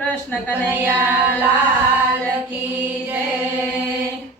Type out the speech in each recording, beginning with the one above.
कृष्ण कन्हैया लाल की जय।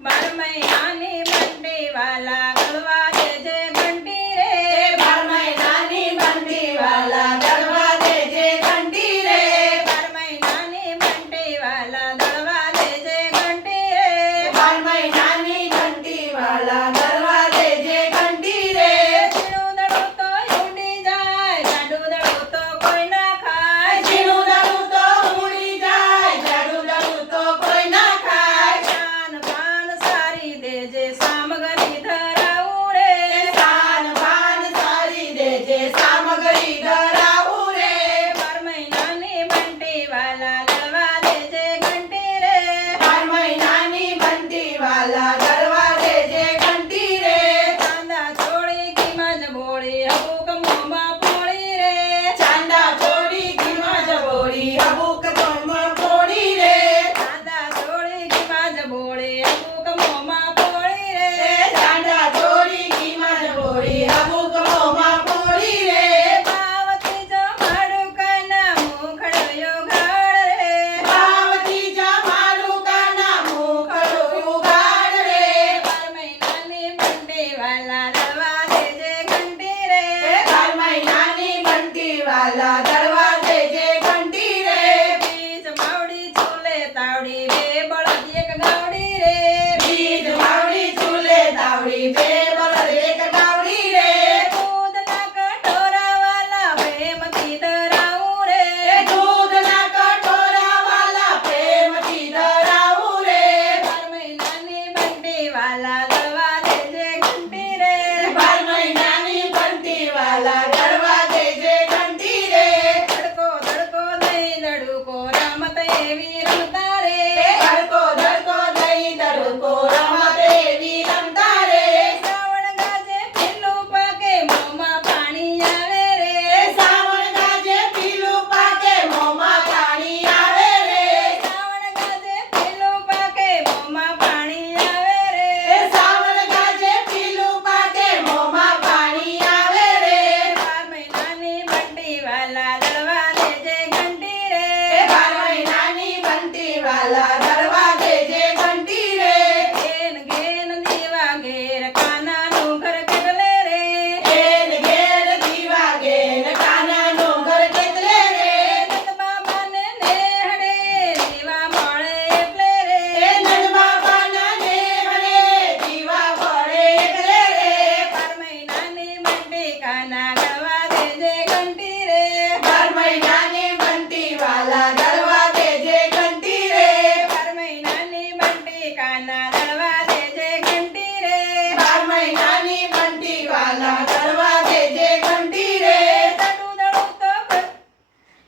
12 महीनानी बंटी वाला गढ़वा दे जे घंटी रे। 12 महीनानी बंटी वाला गढ़वा दे जे घंटी रे। 12 महीनानी बंटी वाला गढ़वा दे जे घंटी रे। 12 महीनानी बंटी वाला गढ़वा दे जे घंटी रे। झीणું દડું તો ઉડી જાય, જાડું દડું તો કોઈ ના ખાય। ઝીણું દડું તો ઉડી જાય, જાડું દડું તો કોઈ ના ખાય। શાન ભાન સારી દેજે સામગ્રી ધરાવું રે। શાન ભાન સારી દેજે સામગ્રી ધરાવું રે। 12 મહિનાની બંટી વાલા ગળવા દેજે ઘંટી રે। 12 મહિનાની બંટી વાલા ગરવા દેજે ઘંટી રે। ચાંદા છોડી કિંમત બોળી હબુક મોંમાં પોળી રે। ચાંદા છોડી કિંમત બોળી હબુક મોંમાં પોળી રે। ચાંદા છોડી કિંમત બોળી હબુક મોંમાં પોળી રે। ચાંદા છોડી કિંમત બોળી હબુક મોંમાં પોળી રે। પાવતી જો મારું કાના મુખડ્યો ઘાડ રે। પાવતી જા મારું કાના મુખડું ઉગાડ રે। 12 મહિનાની બંટી વાલા ગળવા દેજે ઘંટી રે। 12 મહિનાની બંટી વાલા ગરવા દેજે ઘંટી રે। બીજ માવડી છોલે તાવડી બે બળદ એક ગાવડી રે। બીજ માવડી ચૂલે તાવડી બે બળદ એક ગાવડી રે। દૂધના કટોરા વાલા પ્રેમથી ધરાવું રે। દૂધના કટોરા વાલા પ્રેમથી ધરાવું રે। 12 મહિનાની બંટી વાલા ગળવા દેજે ઘંટી રે। 12 મહિનાની બંટી વાલા ગરવા દેજે ઘંટી રે। ધડકો ધડકો દઈ દડુકો રમત એવી રમતા રે। ધડકો ધડકો દઈ દડકો રમત એવી રમતા રે। શ્રાવણ ગાજે પીલું પાકે મોંમાં પાણી આવે રે। સાવણ ગાજે પીલું પાકે મોંમાં પાણી આવે રે। શ્રાવણ ગાજે પીલું પાકે મોંમાં પાણી આવે રે। સાવણ ગાજે પીલું પાકે મોંમાં પાણી આવે રે। 12 મહિનાની બંટી વાલા ગળવા દેજે ઘંટી રે। 12 મહિનાની બંટી વાલા ગરવા દેજે ઘંટી રે। ઘેન ઘેન દીવા ઘેર કાનાનું ઘર કેટલે રે। ઘેર ઘેર દીવા ઘેર કાનાનું ઘર કેટલે રે। નંદ બાબાને નેહડે દીવા મળે એટલે રે। નંદ બાપાના નેહડે દીવા પડે એટલે રે। 12 મહિનાની બંટી કાના ગળવા દેજે ઘંટી રે। 12 મહિનાની બંટી વાલા ગરવા દેજે ઘંટી રે। 12 મહિનાની બંટી કાના ગળવા દેજે ઘંટી રે। 12 મહિનાની બંટી વાલા ગરવા દેજે ઘંટી રે। જાડું દડું તો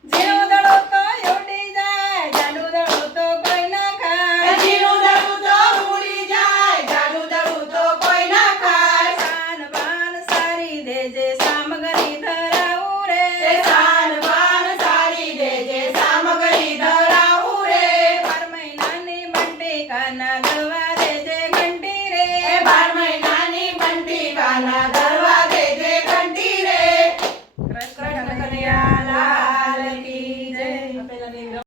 ઝીણું દડું તો ઉડી જાય, જાડું દડું તો કોઈ ના ખાય। ઝીણું દડું તો ઉડી જાય, જાડું દડું તો કોઈ ના ખાય। શાન બાન સારી દેજે સામગ્રી ધરાવું રે। શાન બાન સારી દેજે સામગ્રી ધરાવું રે। 12 મહિનાની બંટી કાના ગળવા દેજે ઘંટી રે। 12 મહિનાની બંટી કાના